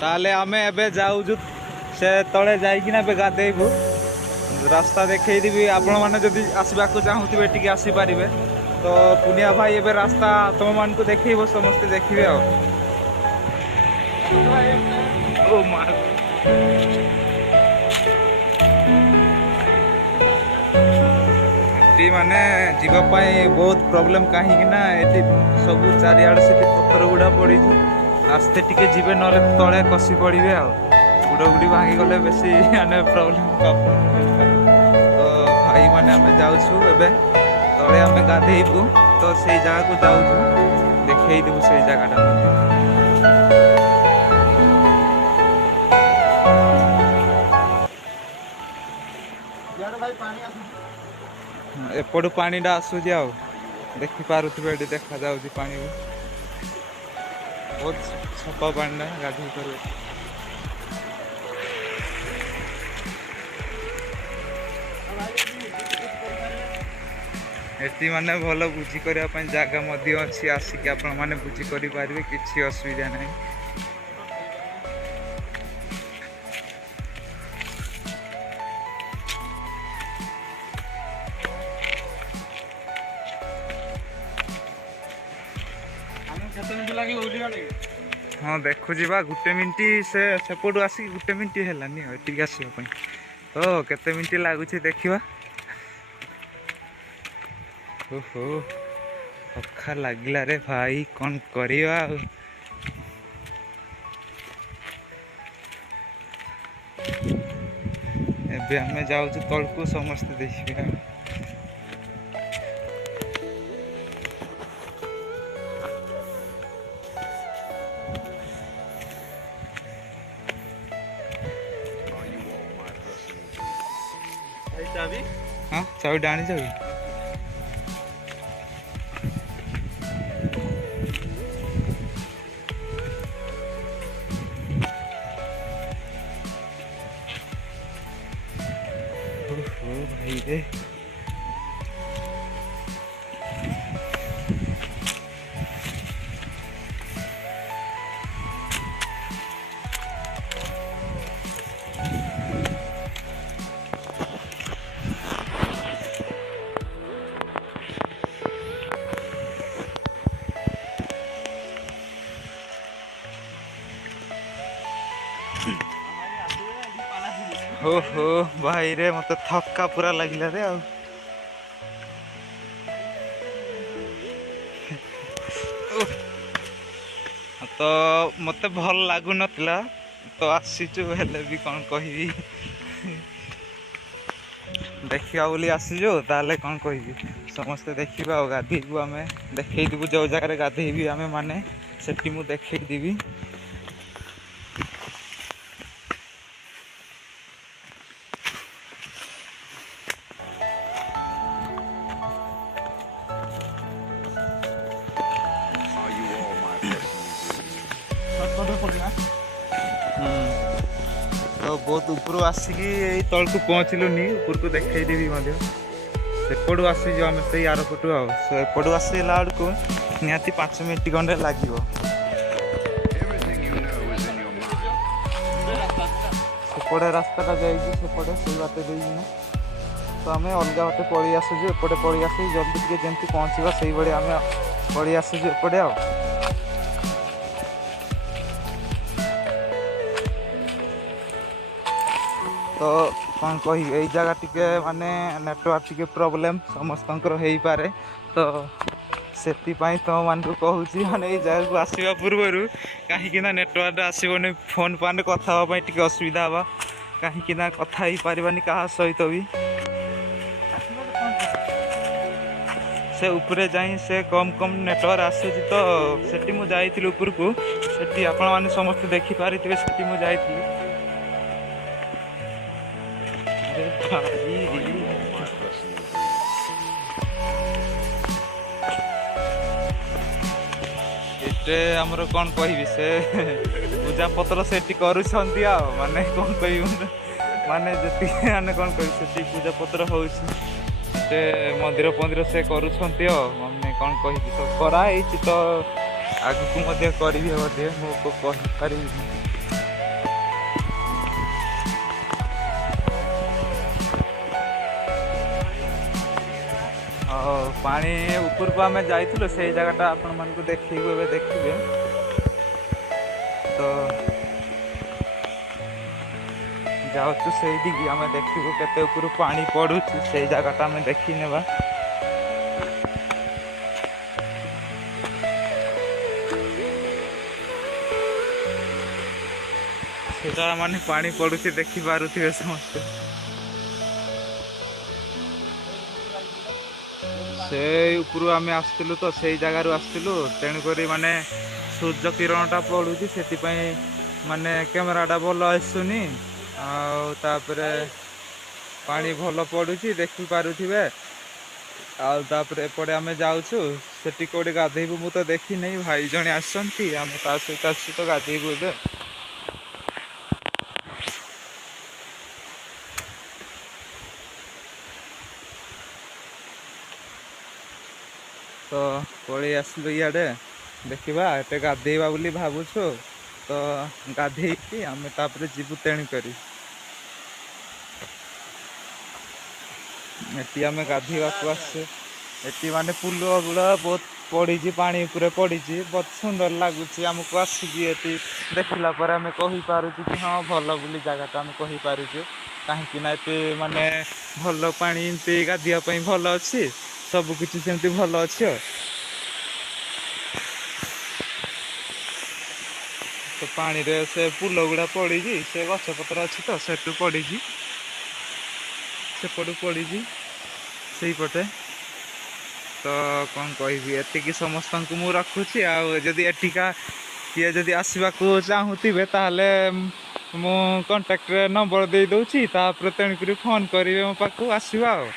ताले आमे एबे जाऊजु से तले जाइकिना एबे गाधेबू रास्ता देखी आपण मैंने जदि आसवाक चाहूबे टिके आसी पारे तो पुनिया भाई एबे रास्ता तुम मान को देखब समस्ते देखिए माने जीवाई बहुत प्रोब्लेम कहीं सब चारिआड़ से पत्थर गुड़ा पड़ी आस्ते टिके जीवे ना तले कसी पड़े गुड़ गुड़ी भांगी गले बेस माने प्रोब्लेम तो भाई माने आम जाऊँ एबे तले आम गाधेबू तो से जगह को जाऊँ देखू से जगह एपटू पानी आसूजी आ देखिपे देखा जाऊँ पानी बहुत सफा पानी गाधे कर एटी माने भल बुझी करने जगह अच्छी आसिक आपण मैंने बुझी करें किसी असुविधा नहीं हाँ देखु जा गोटे मिनट से सेपटू आसिक गोटे मिनट है ठीक आसवाई तो केते मिनट लगुच देखा ओहो पखा लगला रे भाई कौन करिया एबे हमें जाऊँ तलकू समस्ते देखिए हाँ चाबी डाणी चाबी भाई रे हो भाई रे मत थका पूरा लगिला रे आ तो मत भल लागु नतला तो आसीचु हेले भी कौन कहि देखिया बोली आसीजो ताले कौन कहि समस्ते देखिबा गाधेबू आमे देखै देबू जो जगह गाधेबी आमे माने सेठी मु देखै देबी तो बहुत ऊपर आसिक तल को पहुँचलुनि ऊपर को देखदेवी सेपटू आसीज आम से यार पटू आएपटू आसला बेलू निहाती 5 मिनट खंडे लगे सेपटे रास्ता जापटे से बाटे देना तो आम अलग बाटे पलि आसुचु एपटे पलि आस जल्दी टे जमी पहुँचा से भाई आम पलि आसुचु एपटे आ तो कौन कह जगह टिके माने नेटवर्क टिके प्रॉब्लम समस्त हो पारे तो से तो मान को कहूँ माने जगह को आसवा पूर्वर कहीं नेटवर्क आसबनी फोन फान कथा टे असुविधा हाँ कहीं कथा ही पारानी क्या सहित भी से उपरे जाई से कम कम नेटवर्क आसूँ तो सेठी मु जाइली ऊपर को सेठी आपण मैंने समस्त देखिपारे सेठी मु जाइली एटे आमर कौन कहि से पूजा पत्र से करुछंती आ माने कौन कहि माने जति माने कौन कहि से पूजा पत्र होउछि मंदिर पंदिर से करुछंती आ माने कौन कहि तो करा तो आगु को मध्य करी मो को कहि पारि ପାଣି ଉପରକୁ ଆମେ ଯାଇଥିଲୁ ସେଇ ଜାଗାଟା ଆପଣମାନଙ୍କୁ ଦେଖେଇବୁ ଏବେ ଦେଖିବେ। ତ ଯାଉଛୁ ସେଇଠିକି ଆମେ ଦେଖିବୁ କେତେ ଉପରୁ ପାଣି ପଡ଼ୁଛି ସେଇ ଜାଗାଟା ଆମେ ଦେଖି ନେବା। ସେଟା ମାନେ ପାଣି ପଡ଼ୁଛି ଦେଖିପାରୁଥିବେ ସମସ୍ତେ। ସେଇ ଉପରୁ ଆମେ ଆସିଥିଲୁ ତ ସେଇ ଜାଗାରୁ ଆସିଥିଲୁ ତେଣୁକରି ମାନେ ସୂର୍ଯ୍ୟ କିରଣଟା ପଡ଼ୁଛି ସେଥିପାଇଁ ମାନେ କ୍ୟାମେରାଟା ଭଲ ଆସୁନି। ଆଉ ତାପରେ ପାଣି ଭଲ ପଡ଼ୁଛି ଦେଖିପାରୁଥିବେ। ଆଉ ତାପରେ ଏପଟେ ଆମେ ଯାଉଛୁ ସେଠି କୋଉଠି ଗାଧେଇବୁ ମୁଁ ତ ଦେଖିନେଇ ଭାଇ ଜଣେ ଆସିଛନ୍ତି ଆମେ ତା ସହିତ ଆସିଛୁ ତ ଗାଧେଇବୁ ଏବେ। ତ ପଳେଇ ଆସିଲୁ ଇଆଡ଼େ ଦେଖିବା ଏଟେ ଗାଧେଇବା ବୋଲି ଭାବୁଛୁ। ତ ଗାଧେଇକି ଆମେ ତାପରେ ଯିବୁ ତେଣୁ କରି। ଏଠି ଆମେ ଗାଧୋଇବାକୁ ଆସିଛୁ। ଏଠି ମାନେ ଫୁଲ ଗୁଡ଼ା ବହୁତ ପଡ଼ିଛି ପାଣି ଉପରେ ପଡ଼ିଛି ବହୁତ ସୁନ୍ଦର ଲାଗୁଛି ଆମକୁ ଆସିକି ଏଠି ଦେଖିଲା ପରେ ଆମେ କହିପାରୁଛୁ କି ହଁ ଭଲ ବୋଲି ଜାଗାଟା ଆମେ କହିପାରୁଛୁ। କାହିଁକି ନା ଏତେ ମାନେ ଭଲ ପାଣି ଏମତି ଗାଧୋଇବା ପାଇଁ ଭଲ ଅଛି। ସବୁ କିଛି ସେମିତି ଭଲ ଅଛି ଆଉ। ତ ପାଣିରେ ସେ ଫୁଲ ଗୁଡ଼ା ପଡ଼ିଛି ସେ ଗଛ ପତ୍ର ଅଛି ତ ସେଠୁ ପଡ଼ିଛି। ସେପଟୁ ପଡ଼ିଛି ସେଇପଟେ। ତ କଣ କହିବି ଏତିକି ସମସ୍ତଙ୍କୁ ମୁଁ ରଖୁଛି ଆଉ ଯଦି ଏଠିକା କିଏ ଯଦି ଆସିବାକୁ ଚାହୁଁଥିବେ ତାହେଲେ ମୁଁ କଣ୍ଟାକ୍ଟରେ ନମ୍ବର ଦେଇ ଦଉଛି ତାପରେ ତେଣୁକରି ଫୋନ କରିବେ ମୋ ପାଖକୁ ଆସିବା ଆଉ।